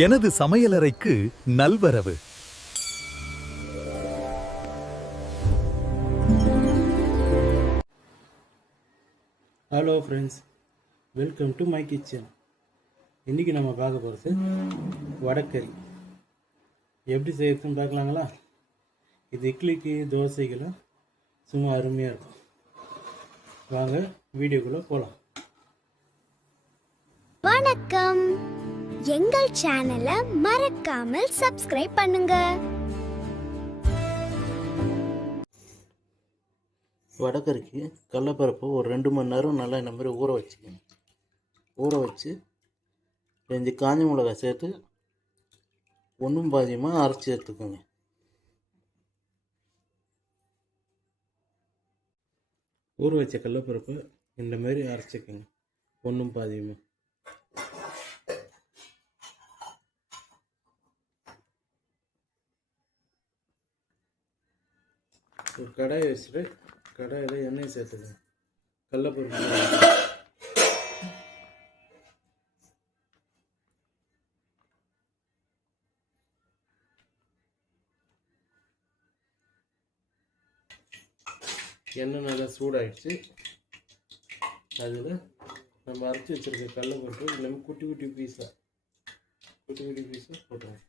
எனது சமையலறைக்கு நல்வரவு. Hello friends welcome to my kitchen இன்றைக்கி நம்ம பார்க்க போகிறது வடக்கறி. எப்படி செய்யறதுன்னு பார்க்கலாங்களா? இது இட்லிக்கு தோசைக்கெல்லாம் சும்மா அருமையாக இருக்கும். வாங்க வீடியோக்குள்ளே போகலாம் வணக்கம். எங்கள் சேனலை மறக்காமல் சப்ஸ்கிரைப் பண்ணுங்க. வடகறிக்கு கடலப்பருப்பு ஒரு ரெண்டு மணி நேரம் நல்லா இந்த மாதிரி ஊற வச்சுக்கணும். ஊற வச்சு ரெண்டு காஞ்ச மிளகாய் சேர்த்து ஒன்றும் பாதியமாக அரைச்சி எடுத்துக்கோங்க. ஊற வச்ச கடலப்பருப்பு இந்த மாதிரி அரைச்சிக்கோங்க. ஒன்றும் பாதியமாக. ஒரு கடாயை வச்சுட்டு கடாயில் எண்ணெய் சேர்த்துக்கணும் கடலப்பருப்பு எண்ணெய் நல்லா சூடாயிடுச்சு. அதில் நம்ம அரைச்சி வச்சிருக்க கடலப்பருப்பு எல்லாமே குட்டி குட்டி பீஸாக குட்டி குட்டி பீஸாக போட்டுருவோம்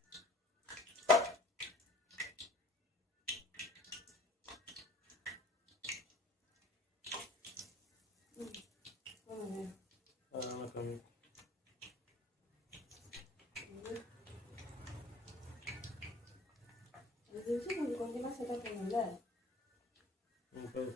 போதும்.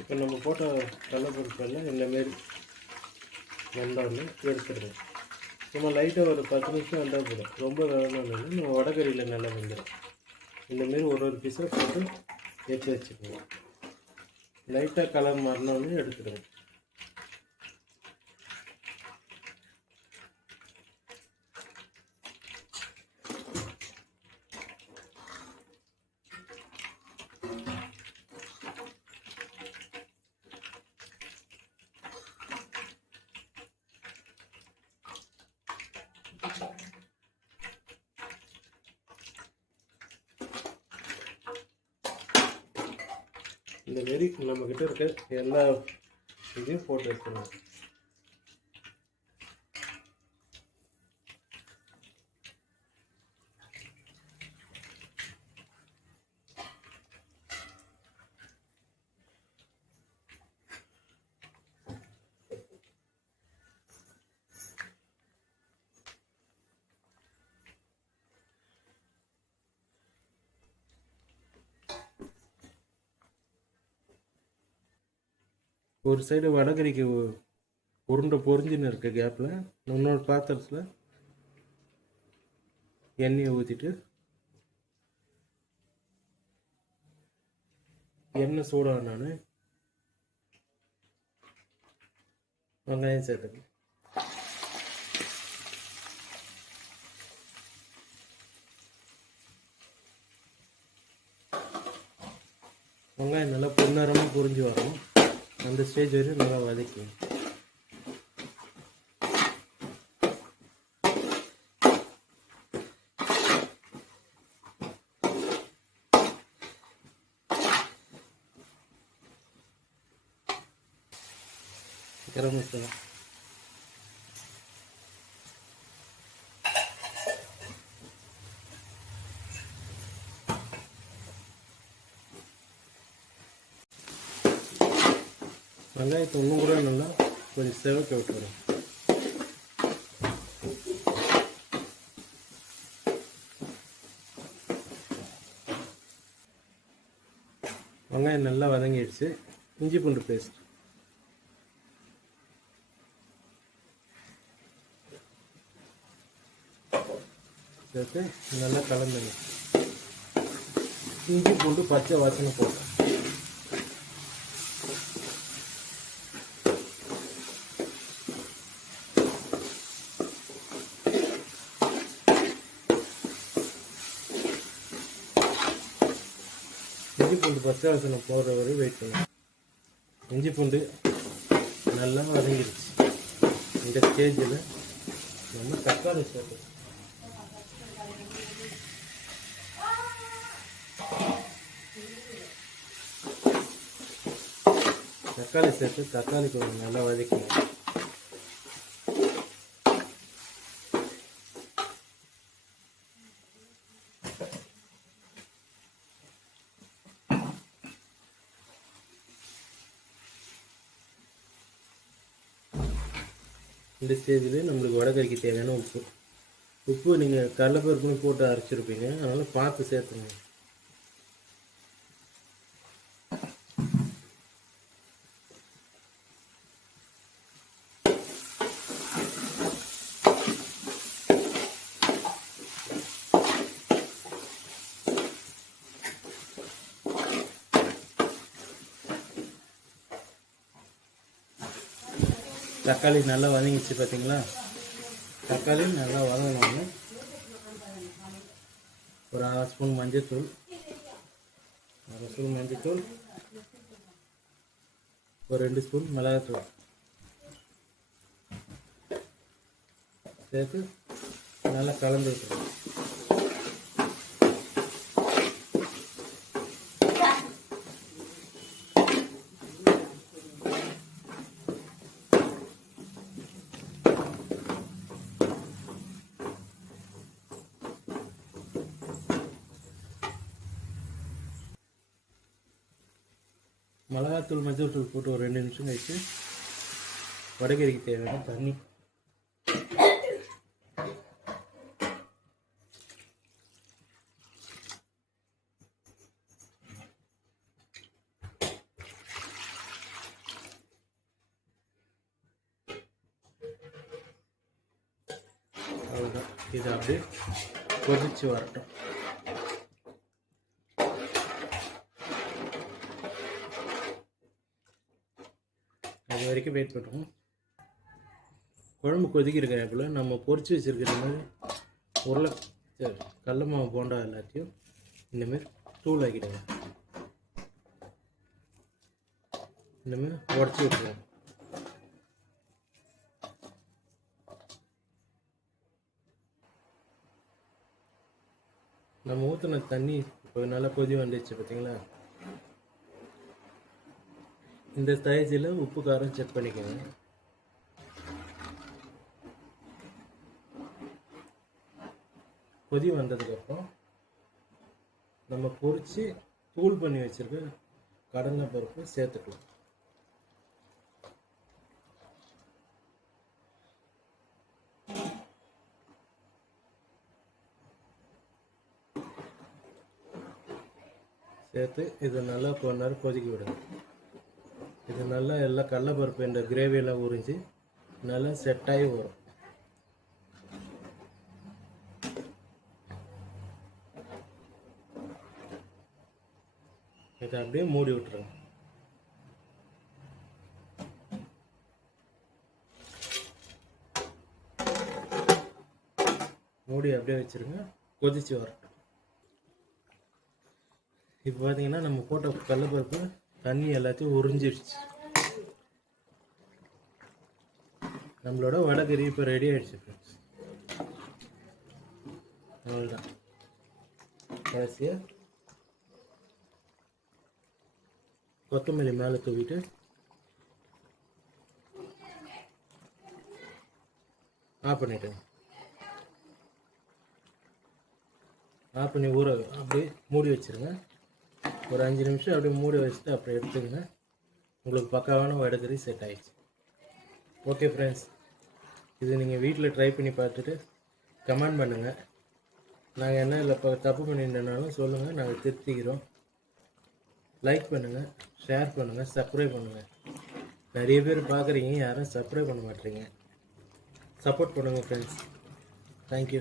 இப்போ நம்ம போட்ட கடலப்பருப்பெல்லாம் இந்த மாரி வெந்தோடனே எடுத்துடுறோம் சும்மா லைட்டாக ஒரு பத்து நிமிஷம் வந்தால் போதும். ரொம்ப வேகமாக வந்து நம்ம வடகறியில் நல்லா வந்துடும் இந்தமாரி ஒரு ஒரு பீஸாக போட்டு எடுத்து வச்சுக்கோங்க லைட்டாக கலர் மாறினோடனே எடுத்துடுவோம் இந்த மாரி நம்மக்கிட்ட இருக்க எல்லா இதையும் போட்டு வச்சுக்கணும் ஒரு சைடு வடகரிக்கு உருண்டை பொரிஞ்சுன்னு இருக்க கேப்பில் இன்னொரு பாத்திரத்தில் எண்ணெயை ஊற்றிட்டு எண்ணெய் நான் வெங்காயம் சேர்த்து வெங்காயம் நல்லா பொன்னரமாக புரிஞ்சு வரணும். அந்த ஸ்டேஜ் வரையும் நல்லா வதக்கணும் கரம் மசாலா வெங்காயத்தை இன்னும் கூட நல்லா கொஞ்சம் செவக்க விட்டுறோம் வெங்காயம் நல்லா வதங்கிடுச்சு. இஞ்சி பூண்டு பேஸ்ட். சேர்த்து நல்லா கலந்துடும் இஞ்சி பூண்டு பச்சை வாசனை போட்டேன். பூண்டு பச்சை வாசனை போடுற வரை வெயிட் பண்ணுங்க. இஞ்சி பூண்டு நல்லா வதங்கிடுச்சு இந்த ஸ்டேஜில் நம்ம தக்காளி சேர்த்து தக்காளி சேர்த்து தக்காளி கொஞ்சம் நல்லா வதக்கணும் இந்த ஸ்டேஜில் நம்மளுக்கு வடகறிக்கு தேவையான உப்பு. உப்பு நீங்கள் கடலப்பருப்புன்னு போட்டு அரைச்சிருப்பீங்க. அதனால் பார்த்து சேர்த்துங்க தக்காளி நல்லா வதங்கிச்சு பார்த்தீங்களா? தக்காளி நல்லா வதங்கினோன்னு ஒரு அரை ஸ்பூன் மஞ்சத்தூள். அரை ஸ்பூன் மஞ்சள்தூள் ஒரு ரெண்டு ஸ்பூன் மிளகாத்தூள். சேர்த்து நல்லா கலந்து விட்டுருவோம் மிளகாத்தூள் மஞ்சள் தூள் போட்டு ஒரு ரெண்டு நிமிஷம் கழித்து வடகறிக்கு தேவையான தண்ணி. அவ்வளோதான் இது அப்படியே கொதிச்சு வரட்டும். அது வரைக்கும் வெயிட் பண்ணுறோம் குழம்பு கொதிக்கிற போல் நம்ம பொறிச்சு வச்சுருக்கிற மாதிரி உருளை கடல மாவு போண்டா எல்லாத்தையும் இந்தமாரி தூள் ஆக்கிடுங்க. இந்தமாரி உடச்சி விட்டுருவோம். நம்ம ஊற்றின தண்ணி இப்போ நல்லா கொதி வந்துடுச்சு பார்த்தீங்களா இந்த ஸ்டேஜில் உப்பு காரம் செக் பண்ணிக்கோங்க. கொதி வந்ததுக்கப்புறம் நம்ம பொறிச்சு தூள் பண்ணி வச்சுருக்க கடலை பருப்பு சேர்த்துக்கலாம். சேர்த்து இதை நல்லா கொஞ்ச நேரம் கொதிக்க விடுங்க. இது நல்லா எல்லாம் கடலப்பருப்பு இந்த கிரேவியெல்லாம் உறிஞ்சி நல்லா செட்டாகி வரும். இதை அப்படியே மூடி விட்டுருங்க. மூடி அப்படியே வச்சிருங்க. கொதிச்சு வரட்டும். இப்போ பார்த்தீங்கன்னா நம்ம போட்ட கடலப்பருப்பு தண்ணி எல்லாத்தையும் உறிஞ்சிருச்சு. நம்மளோட வடகறி இப்போ ரெடி ஆயிடுச்சு ஃப்ரெண்ட்ஸ் அவ்வளோதான் கடைசியாக கொத்தமல்லி மேலே தூவிட்டு ஆஃப் பண்ணிட்டேன். ஆஃப் பண்ணி ஊற அப்படியே மூடி வச்சிருங்க. ஒரு அஞ்சு நிமிஷம் அப்படியே மூடி வச்சுட்டு அப்புறம் எடுத்துக்கங்க. உங்களுக்கு பக்காவான வடகறி செட் ஆகிடுச்சு ஓகே ஃப்ரெண்ட்ஸ் இது நீங்கள் வீட்டில் ட்ரை பண்ணி பார்த்துட்டு கமெண்ட் பண்ணுங்கள் நாங்கள் என்ன இல்லை இப்போ தப்பு பண்ணியிருந்தனாலும் சொல்லுங்கள் நாங்கள் திருத்திக்கிறோம். லைக் பண்ணுங்கள் ஷேர் பண்ணுங்கள் சப்ஸ்கிரைப் பண்ணுங்கள் நிறைய பேர் பார்க்குறீங்க யாரும் சப்ஸ்கிரைப் பண்ண மாட்டேறீங்க சப்போர்ட் பண்ணுங்கள் ஃப்ரெண்ட்ஸ் தேங்க்யூ